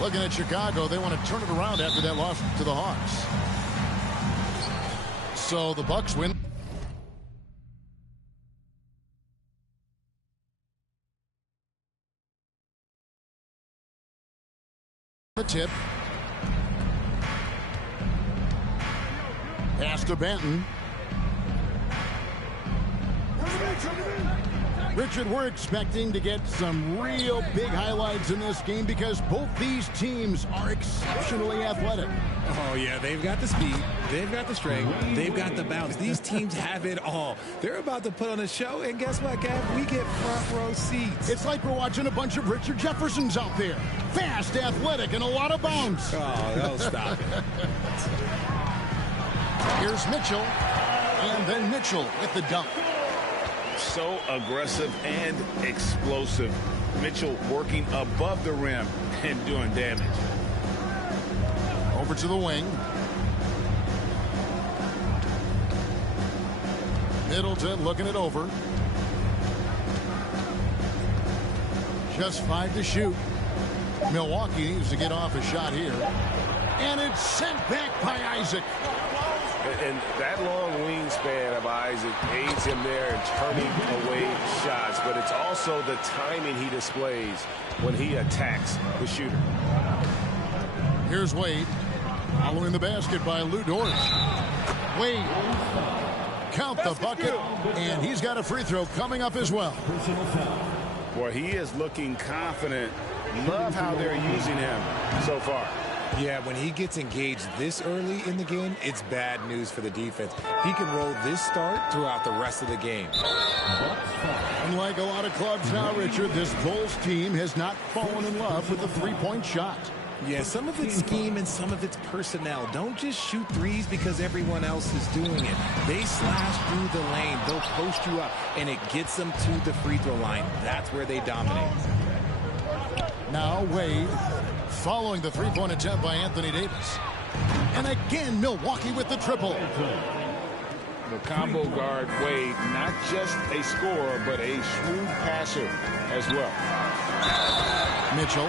Looking at Chicago, they want to turn it around after that loss to the Hawks. So the Bucks win. The tip. Pass to Benton. Richard, we're expecting to get some real big highlights in this game because both these teams are exceptionally athletic. Oh, yeah, they've got the speed, they've got the strength, they've got the bounce. These teams have it all. They're about to put on a show, and guess what, Gav? We get front row seats. It's like we're watching a bunch of Richard Jeffersons out there. Fast, athletic, and a lot of bounce. Oh, don't stop it. Here's Mitchell, and then Mitchell with the dunk. So aggressive and explosive. Mitchell working above the rim and doing damage. Over to the wing. Middleton looking it over. Just 5 to shoot. Milwaukee needs to get off a shot here. And it's sent back by Isaac. And that long wingspan of Isaac aids him there in turning away shots. But it's also the timing he displays when he attacks the shooter. Here's Wade. Following the basket by Lou Dort. Wade. Count the bucket. And he's got a free throw coming up as well. Boy, he is looking confident. Love how they're using him so far. Yeah, when he gets engaged this early in the game, it's bad news for the defense. He can roll this start throughout the rest of the game. Unlike a lot of clubs now, Richard, this Bulls team has not fallen in love with the three-point shot. Yeah, some of it's scheme and some of it's personnel. Don't just shoot threes because everyone else is doing it. They slash through the lane. They'll post you up, and it gets them to the free throw line. That's where they dominate. Now Wade following the three-point attempt by Anthony Davis. And again, Milwaukee with the triple. The combo guard, Wade, not just a scorer, but a shrewd passer as well. Mitchell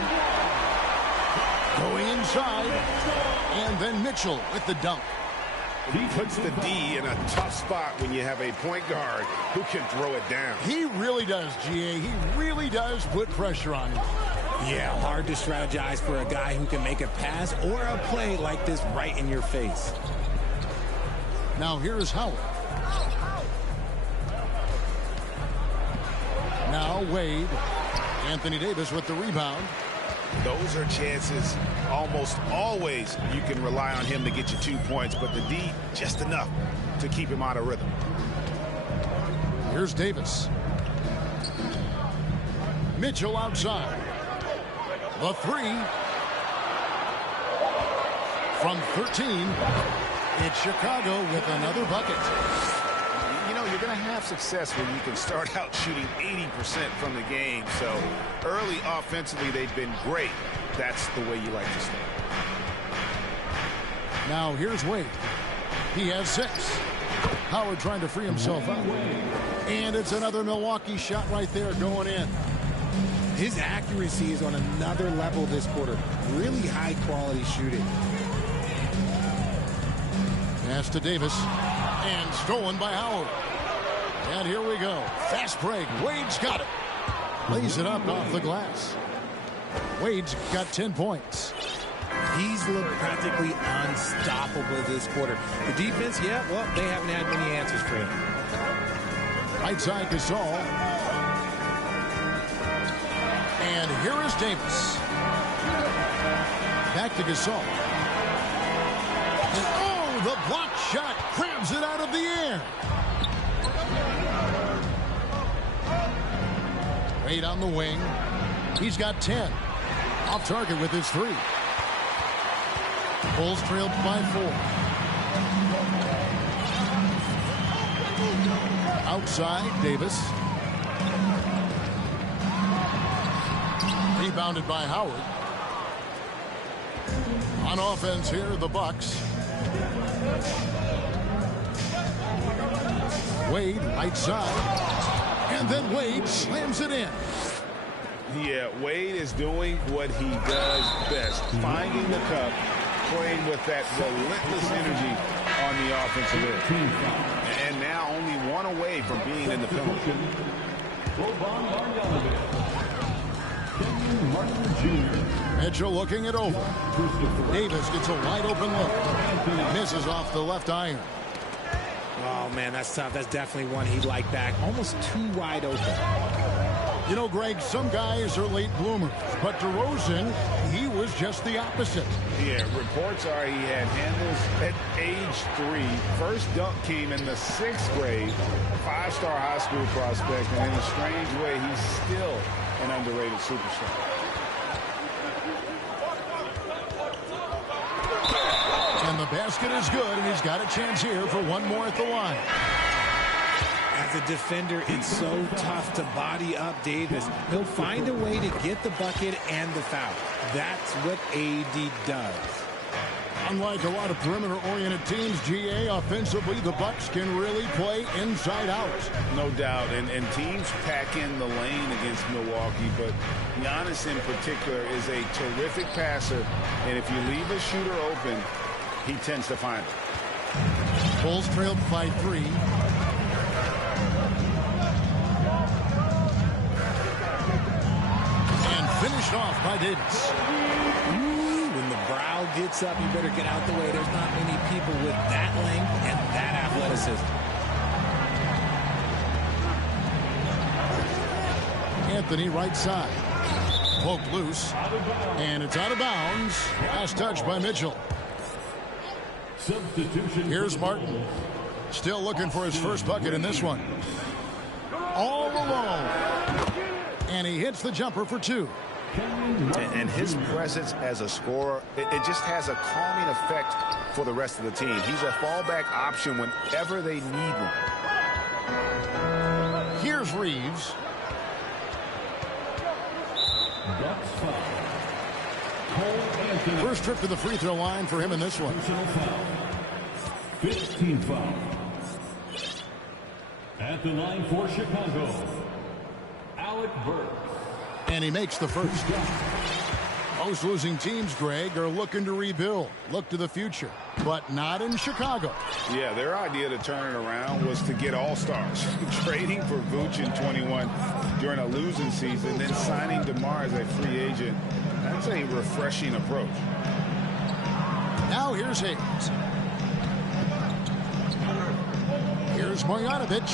going inside. And then Mitchell with the dunk. He puts the D in a tough spot when you have a point guard who can throw it down. He really does, GA. He really does put pressure on him. Yeah, hard to strategize for a guy who can make a pass or a play like this right in your face. Now here's Howard. Now Wade. Anthony Davis with the rebound. Those are chances almost always you can rely on him to get you 2 points, but the D just enough to keep him out of rhythm. Here's Davis. Mitchell outside. The three from 13. It's Chicago with another bucket. You know, you're going to have success when you can start out shooting 80% from the game. So early offensively, they've been great. That's the way you like to start. Now here's Wade. He has 6. Howard trying to free himself out. And it's another Milwaukee shot right there going in. His accuracy is on another level this quarter. Really high quality shooting. Pass to Davis. And stolen by Howard. And here we go. Fast break. Wade's got it. Lays it up off the glass. Wade's got 10 points. He's looked practically unstoppable this quarter. The defense, yeah, well, they haven't had many answers for him. Right side Gasol. And here is Davis. Back to Gasol. And oh, the block shot grabs it out of the air. Wade on the wing. He's got 10. Off target with his 3. Bulls trailed by 4. Outside, Davis. Rebounded by Howard. On offense here, the Bucks. Wade, right side. And then Wade slams it in. Yeah, Wade is doing what he does best, finding the cup, playing with that relentless energy on the offensive end. And now only one away from being in the penalty. Mitchell looking it over. Davis gets a wide open look. Misses off the left iron. Oh, man, that's tough. That's definitely one he'd like back. Almost too wide open. You know, Greg, some guys are late bloomers, but DeRozan, he was just the opposite. Yeah, reports are he had handles at age 3. First dunk came in the 6th grade. 5-star high school prospect, and in a strange way, he's still an underrated superstar. And the basket is good, and he's got a chance here for one more at the line. As a defender, it's so tough to body up Davis. He'll find a way to get the bucket and the foul. That's what AD does. Unlike a lot of perimeter-oriented teams, GA, offensively, the Bucks can really play inside out. No doubt, and teams pack in the lane against Milwaukee, but Giannis in particular is a terrific passer, and if you leave a shooter open, he tends to find it. Bulls trailed by 3. And finished off by Davis. When the brow gets up, you better get out the way. There's not many people with that length and that athleticism. Anthony right side. Poked loose. And it's out of bounds. Last touch by Mitchell. Here's Martin. Still looking for his first bucket in this one. All alone. And he hits the jumper for 2. And his presence as a scorer, it just has a calming effect for the rest of the team. He's a fallback option whenever they need one. Here's Reeves. First trip to the free throw line for him in this one. 15 foul. At the line for Chicago, Alec Burks. And he makes the first. Most losing teams, Greg, are looking to rebuild, look to the future, but not in Chicago. Yeah, their idea to turn it around was to get all-stars. Trading for Vooch in 21 during a losing season, then signing DeMar as a free agent. That's a refreshing approach. Now here's Hayes. Here's Marjanovic.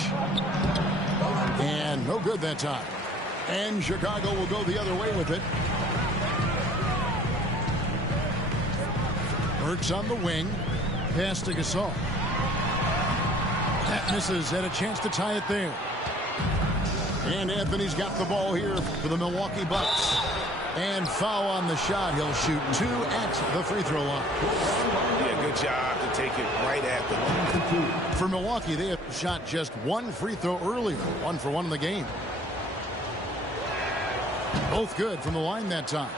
And no good that time. And Chicago will go the other way with it. Burks on the wing. Pass to Gasol. That misses. Had a chance to tie it there. And Anthony's got the ball here for the Milwaukee Bucks. And foul on the shot. He'll shoot 2 at the free throw line. Yeah, good job to take it right at the line. For Milwaukee, they have shot just 1 free throw earlier. 1 for 1 in the game. Both good from the line that time.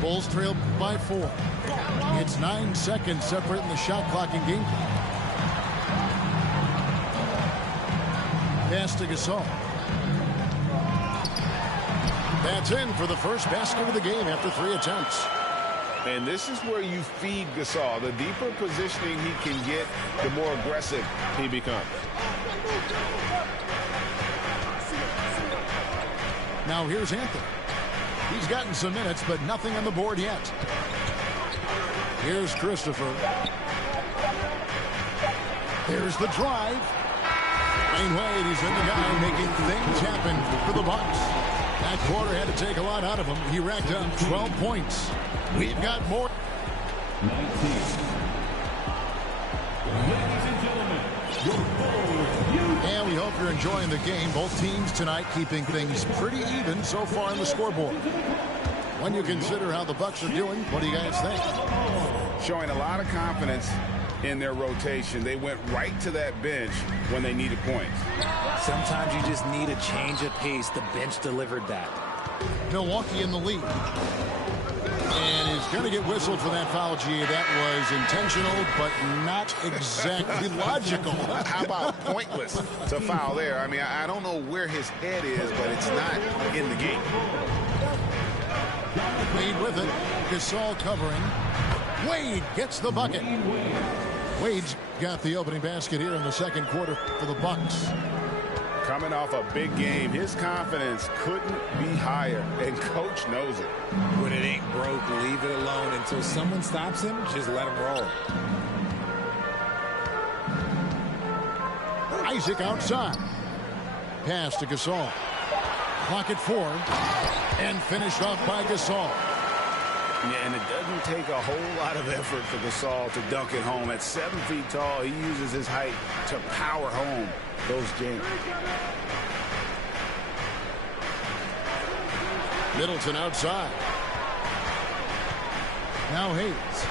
Bulls trailed by 4. It's 9 seconds separating the shot clock and game clock. Pass to Gasol. That's in for the first basket of the game after 3 attempts. And this is where you feed Gasol. The deeper positioning he can get, the more aggressive he becomes. Now here's Anthony. He's gotten some minutes, but nothing on the board yet. Here's Christopher. There's the drive. Dwayne Wade, he's in the guy making things happen for the Bucks. That quarter had to take a lot out of him. He racked up 12 points. We've got more. 19. Ladies and gentlemen, your and we hope you're enjoying the game. Both teams tonight keeping things pretty even so far on the scoreboard. When you consider how the Bucks are doing, what do you guys think? Showing a lot of confidence in their rotation. They went right to that bench when they needed points. Sometimes you just need a change of pace. The bench delivered that. Milwaukee in the lead. And he's going to get whistled for that foul, G. That was intentional, but not exactly logical. How about pointless to foul there? I mean, I don't know where his head is, but it's not in the game. Wade with it. Gasol covering. Wade gets the bucket. Wade's got the opening basket here in the second quarter for the Bucks. Coming off a big game, his confidence couldn't be higher, and coach knows it. When it ain't broke, leave it alone until someone stops him. Just let him roll. Isaac outside. Pass to Gasol. Clock at 4. And finished off by Gasol. Yeah, and it doesn't take a whole lot of effort for Gasol to dunk it home. At 7 feet tall, he uses his height to power home those jams. Middleton outside. Now Hayes.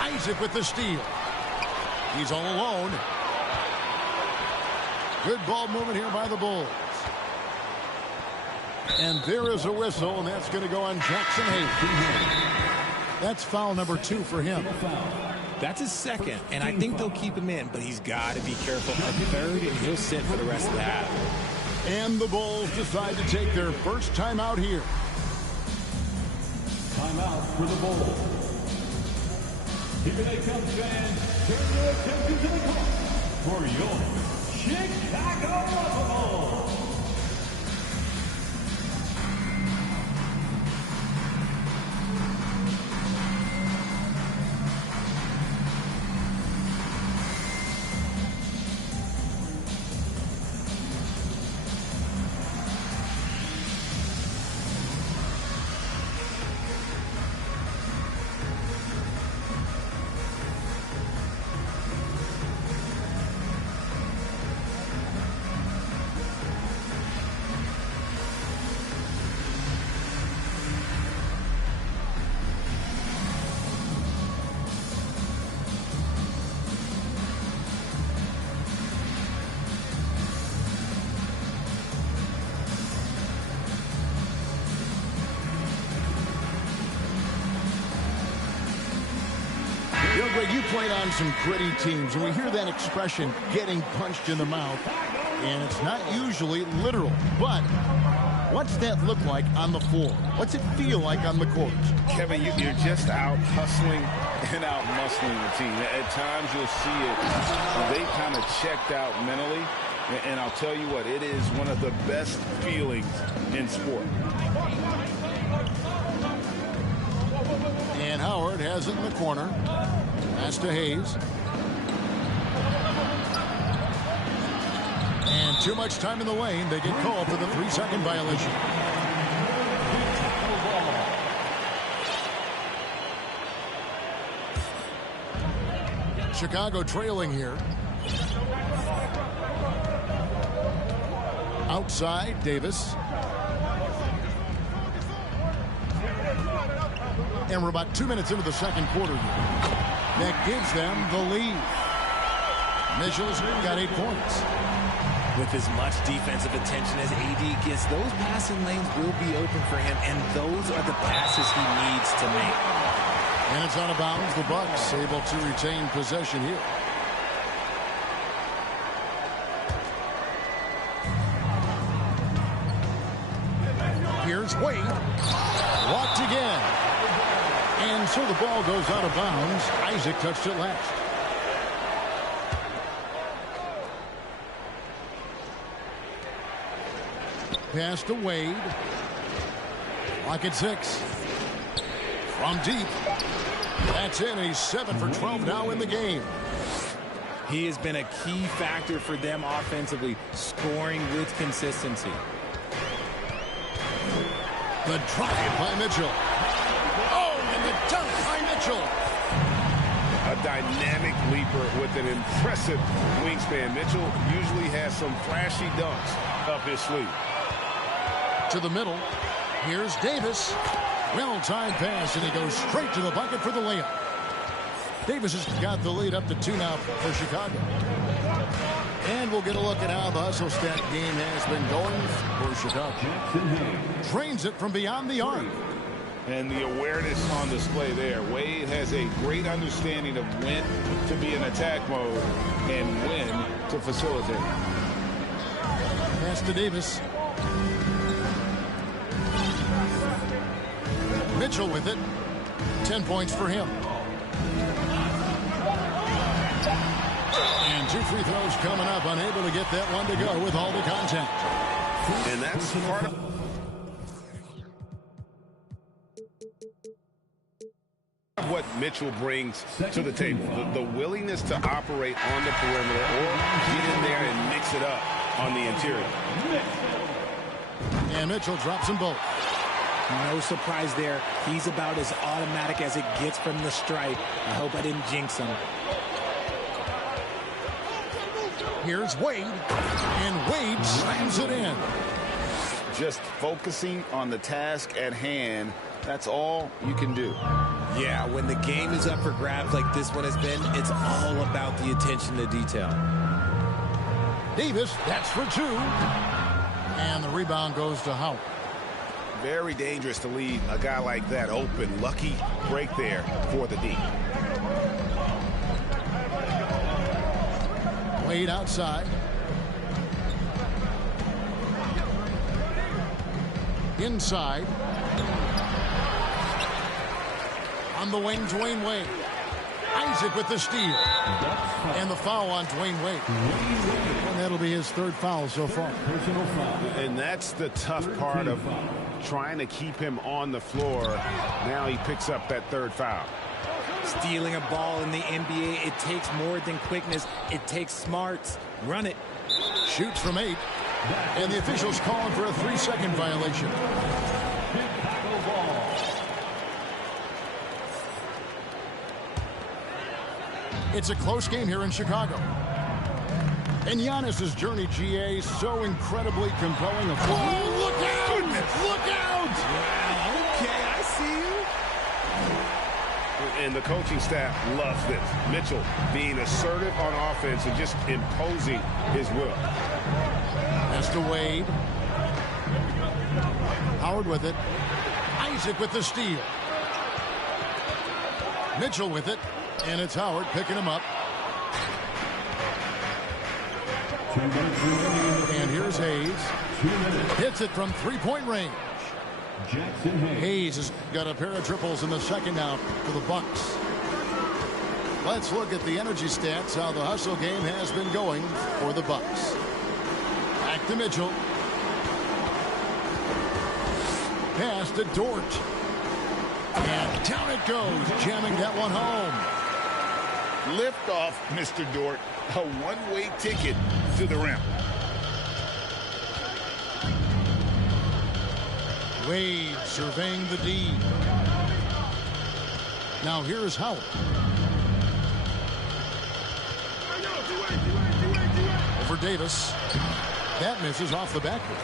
Isaac with the steal. He's all alone. Good ball movement here by the Bulls. And there is a whistle, and that's going to go on Jackson Hayes. That's foul number 2 for him. That's his second, and I think they'll keep him in, but he's got to be careful. A third, and he'll sit for the rest of the half. And the Bulls decide to take their first timeout here. Timeout for the Bulls. Here they come, fans. Turn your attention to the clock for your Chicago Bulls. You played on some gritty teams, and we hear that expression, getting punched in the mouth, and it's not usually literal. But what's that look like on the floor? What's it feel like on the court? Kevin, you're just out hustling and out muscling the team. At times you'll see it. They kind of checked out mentally, and I'll tell you what, it is one of the best feelings in sport. And Howard has it in the corner. Pass to Hayes. And too much time in the lane. They get called for the 3-second violation. Chicago trailing here. Outside, Davis. And we're about 2 minutes into the second quarter here. That gives them the lead. Mitchell's got 8 points. With as much defensive attention as AD gets, those passing lanes will be open for him, and those are the passes he needs to make. And it's out of bounds. The Bucks able to retain possession here. Here's Wade. Walked again. And so the ball goes out of bounds. Isaac touched it last. Pass to Wade. Clock at 6. From deep. That's in. He's 7 for 12 now in the game. He has been a key factor for them offensively, scoring with consistency. The drive by Mitchell. And the dunk by Mitchell. A dynamic leaper with an impressive wingspan. Mitchell usually has some flashy dunks up his sleeve. To the middle. Here's Davis. Well-timed pass, and he goes straight to the bucket for the layup. Davis has got the lead up to 2 now for Chicago. And we'll get a look at how the hustle stat game has been going for Chicago. Drains it from beyond the arc. And the awareness on display there. Wade has a great understanding of when to be in attack mode and when to facilitate. Pass to Davis. Mitchell with it. 10 points for him. And 2 free throws coming up. Unable to get that one to go with all the contact. And that's part of what Mitchell brings to the table. The willingness to operate on the perimeter or get in there and mix it up on the interior. And Mitchell drops them both. No surprise there. He's about as automatic as it gets from the stripe. I hope I didn't jinx him. Here's Wade. And Wade slams it in. Just focusing on the task at hand. That's all you can do. Yeah, when the game is up for grabs like this one has been, it's all about the attention to detail. Davis, that's for 2. And the rebound goes to Howard. Very dangerous to leave a guy like that open. Lucky break there for the D. Wade outside. Inside. On the wing, Dwayne Wade. Isaac with the steal. And the foul on Dwayne Wade. And that'll be his 3rd foul so far. And that's the tough part of trying to keep him on the floor. Now he picks up that 3rd foul. Stealing a ball in the NBA, it takes more than quickness. It takes smarts. Run it. Shoots from 8. And the officials calling for a 3-second violation. It's a close game here in Chicago. And Giannis's journey, GA, so incredibly compelling. Oh, look out! Goodness. Look out! Wow, okay, I see you. And the coaching staff loves this. Mitchell being assertive on offense and just imposing his will. That's to Wade. Howard with it. Isaac with the steal. Mitchell with it. And it's Howard picking him up. And here's Hayes. Hits it from 3-point range. Hayes has got a pair of triples in the second now for the Bucks. Let's look at the energy stats, how the hustle game has been going for the Bucks. Back to Mitchell. Pass to Dort. And down it goes, jamming that one home. Lift off, Mr. Dort. A one-way ticket to the rim. Wade surveying the D. Now here's Howard. Over Davis. That misses off the backboard.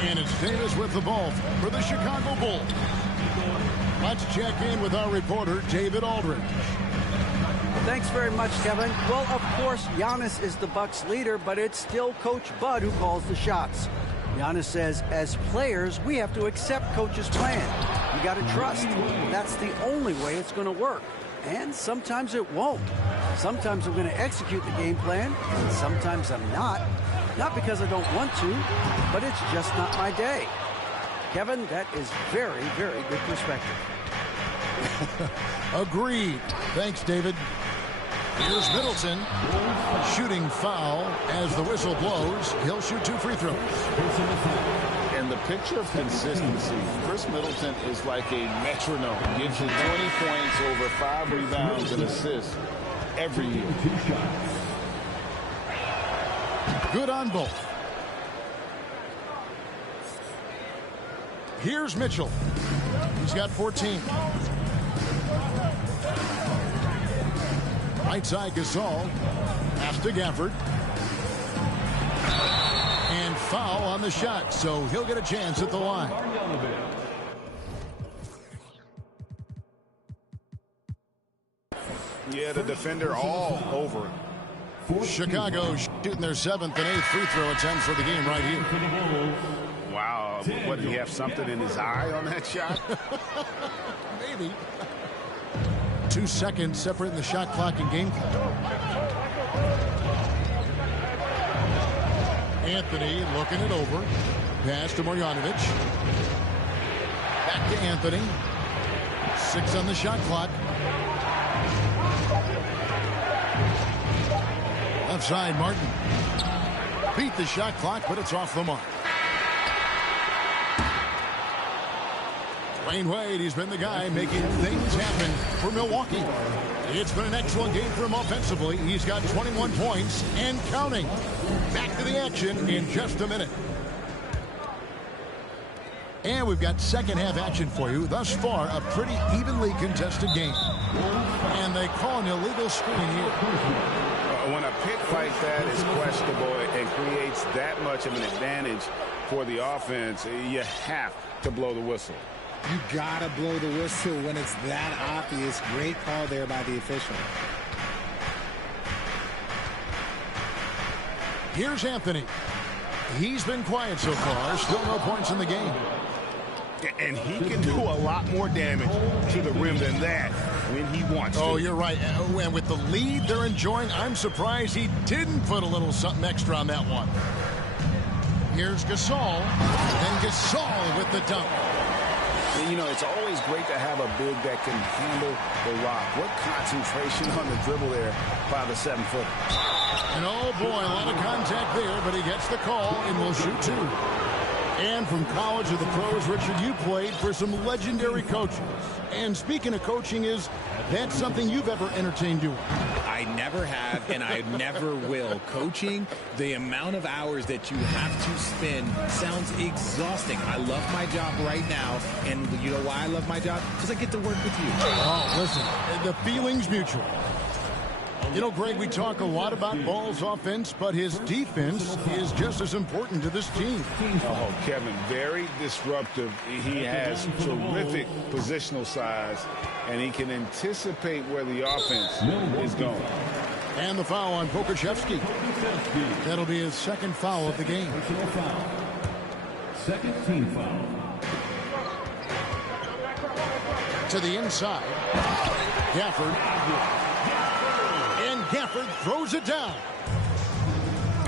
And it's Davis with the ball for the Chicago Bulls. Let's check in with our reporter, David Aldridge. Thanks very much, Kevin. Well, of course, Giannis is the Bucks leader, but it's still Coach Bud who calls the shots. Giannis says, as players, we have to accept Coach's plan. You got to trust. That's the only way it's going to work. And sometimes it won't. Sometimes I'm going to execute the game plan, and sometimes I'm not. Not because I don't want to, but it's just not my day. Kevin, that is very, very good perspective. Agreed. Thanks, David. Here's Middleton. Shooting foul as the whistle blows. He'll shoot 2 free throws. And the picture of consistency, Chris Middleton is like a metronome. Gives you 20 points, over 5 rebounds and assists every year. Good on both. Here's Mitchell. He's got 14. Right side Gasol. Pass to Gafford. And foul on the shot, so he'll get a chance at the line. Yeah, the defender all over it. Chicago shooting their 7th and 8th free throw attempts for the game right here. Wow, what, did he have something in his eye on that shot? Maybe. 2 seconds separating the shot clock and game clock. Anthony looking it over. Pass to Marjanovic. Back to Anthony. 6 on the shot clock. Left side, Martin. Beat the shot clock, but it's off the mark. Dwayne Wade, he's been the guy making things happen for Milwaukee. It's been an excellent game for him offensively. He's got 21 points and counting. Back to the action in just a minute. And we've got second half action for you. Thus far, a pretty evenly contested game. And they call an illegal screen here. When a pick like that is questionable and creates that much of an advantage for the offense, you have to blow the whistle. You gotta blow the whistle when it's that obvious. Great call there by the official. Here's Anthony. He's been quiet so far. Still no points in the game. And he can do a lot more damage to the rim than that when he wants to. Oh, you're right. And with the lead they're enjoying, I'm surprised he didn't put a little something extra on that one. Here's Gasol. And Gasol with the dunk. You know, it's always great to have a big that can handle the rock. What concentration on the dribble there by the 7-footer. And oh boy, a lot of contact there, but he gets the call and will shoot 2. And from college to the pros, Richard, you played for some legendary coaches. And speaking of coaching, is that something you've ever entertained doing? I never have, and I never will. Coaching, the amount of hours that you have to spend sounds exhausting. I love my job right now, and you know why I love my job? Because I get to work with you. Oh, listen, the feeling's mutual. You know, Greg, we talk a lot about Ball's offense, but his defense is just as important to this team. Oh, Kevin, very disruptive. He has terrific positional size, and he can anticipate where the offense is going. And the foul on Pokusevski. That'll be his second foul of the game. Second team foul. To the inside. Gafford. Gafford throws it down.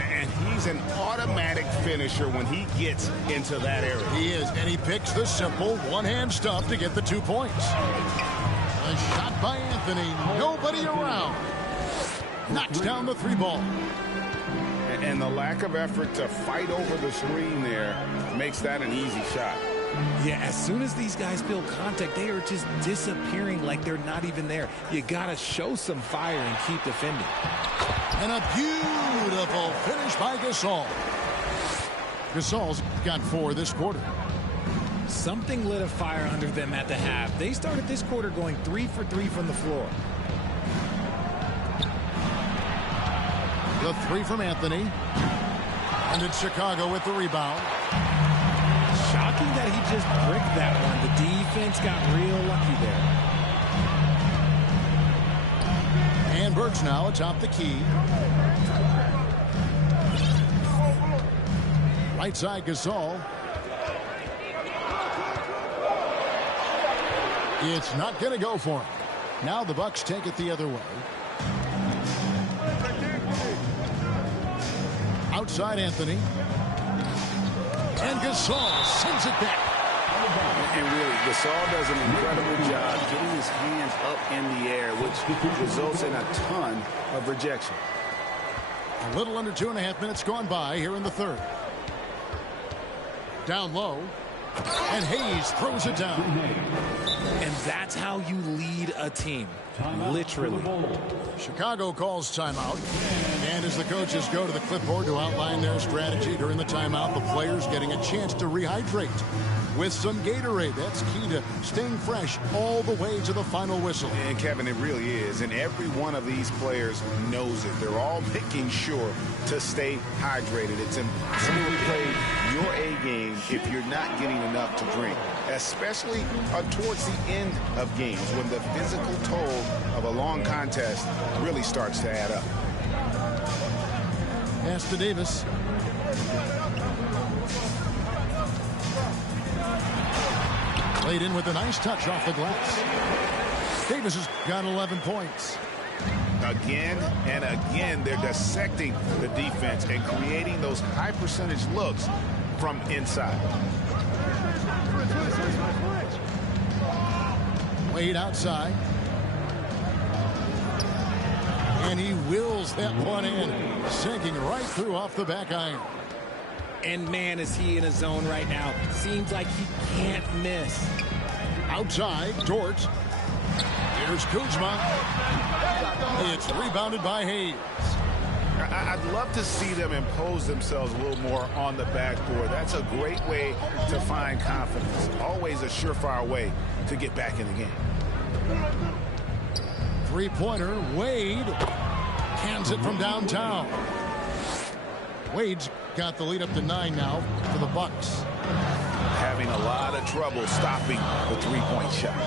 And he's an automatic finisher when he gets into that area. He is, and he picks the simple one-hand stuff to get the 2 points. A shot by Anthony. Nobody around. Knocks down the 3 ball. And the lack of effort to fight over the screen there makes that an easy shot. Yeah, as soon as these guys feel contact, they are just disappearing like they're not even there. You got to show some fire and keep defending. And a beautiful finish by Gasol. Gasol's got 4 this quarter. Something lit a fire under them at the half. They started this quarter going 3 for 3 from the floor. The 3 from Anthony. And it's Chicago with the rebound. Shocking that he just bricked that one. The defense got real lucky there. And Birds now atop the key. Right side Gasol. It's not going to go for him. Now the Bucks take it the other way. Outside Anthony. And Gasol sends it back. And really, Gasol does an incredible job getting his hands up in the air, which results in a ton of rejection. A little under 2.5 minutes gone by here in the third. Down low. And Hayes throws it down. And that's how you lead a team. Literally. Chicago calls timeout. And as the coaches go to the clipboard to outline their strategy during the timeout, the players getting a chance to rehydrate with some Gatorade. That's key to staying fresh all the way to the final whistle. And Kevin, it really is. And every one of these players knows it. They're all making sure to stay hydrated. It's impossible to play your A game if you're not getting enough to drink, especially towards the end of games when the physical toll of a long contest really starts to add up. Pass to Davis. Laid in with a nice touch off the glass. Davis has got 11 points. Again and again, they're dissecting the defense and creating those high percentage looks from inside. Wade outside. And he wills that one in, sinking right through off the back iron. And man, is he in a zone right now. Seems like he can't miss. Outside, Dort. Here's Kuzma. It's rebounded by Hayes. I'd love to see them impose themselves a little more on the backboard. That's a great way to find confidence. Always a surefire way to get back in the game. Three-pointer, Wade cans it from downtown. Wade's got the lead up to 9 now for the Bucks. Having a lot of trouble stopping the three-point shot.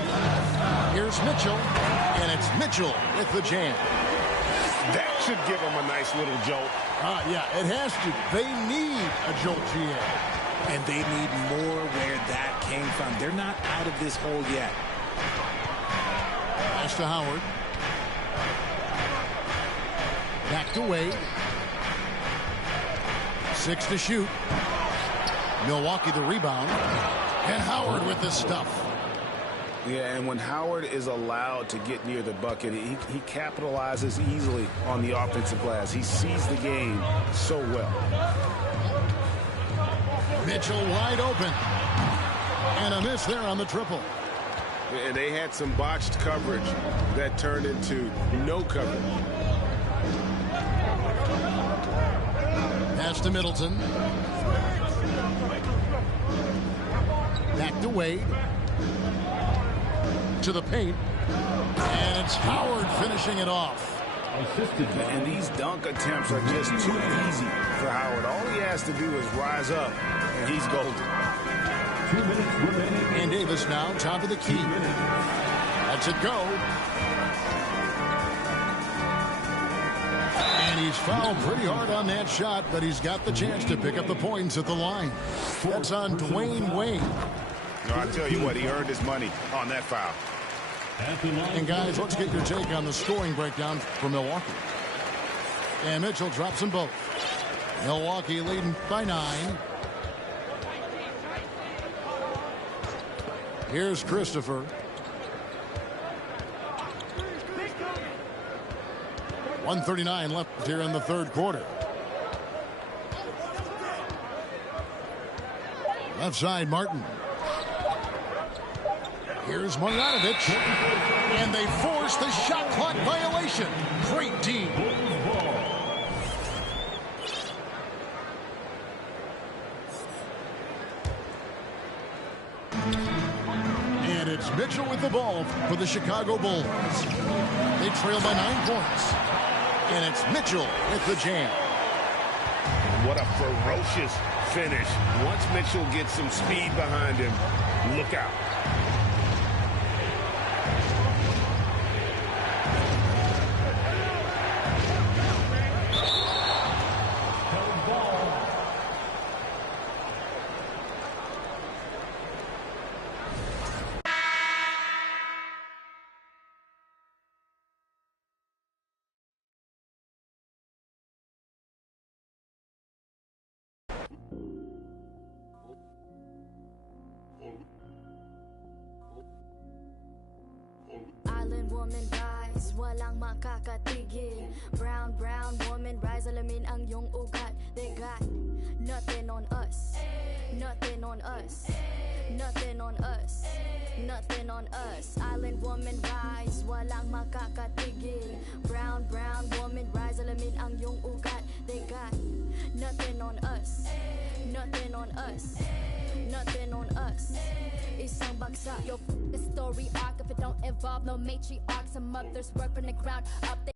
Here's Mitchell, and it's Mitchell with the jam. That should give them a nice little jolt. Yeah, it has to. They need a jolt, GM. And they need more where that came from. They're not out of this hole yet. Pass to Howard. Back to Wade. 6 to shoot. Milwaukee the rebound. And Howard with the stuff. Yeah, and when Howard is allowed to get near the bucket, he capitalizes easily on the offensive glass. He sees the game so well. Mitchell wide open. And a miss there on the triple. And they had some botched coverage that turned into no coverage. Pass to Middleton. Back to Wade. To the paint. And it's Howard finishing it off. And these dunk attempts are just too easy for Howard. All he has to do is rise up, and he's golden. 2 minutes remaining. And Davis now top of the key. Lets it go. And he's fouled pretty hard on that shot, but he's got the chance to pick up the points at the line. That's on Dwayne Wade. No, I tell you what, he earned his money on that foul. And guys, let's get your take on the scoring breakdown for Milwaukee. And Mitchell drops them both. Milwaukee leading by 9. Here's Christopher. 1:39 left here in the third quarter. Left side, Martin. Here's Marjanovic. And they force the shot clock violation. Great D. And it's Mitchell with the ball for the Chicago Bulls. They trail by 9 points. And it's Mitchell with the jam. What a ferocious finish. Once Mitchell gets some speed behind him, look out. Island woman rise, walang makakatigil. Brown woman rise, alamin ang iyong ugat. They got nothing on us, nothing on us, nothing on us, nothing on us. Island woman rise, walang makakatigil. Brown woman rise, alamin ang iyong ugat. They got nothing on us, nothing on us, nothing on us. Isang bagsak, yo, the story arc if it don't involve no matriarch. Some mothers work from the ground up. They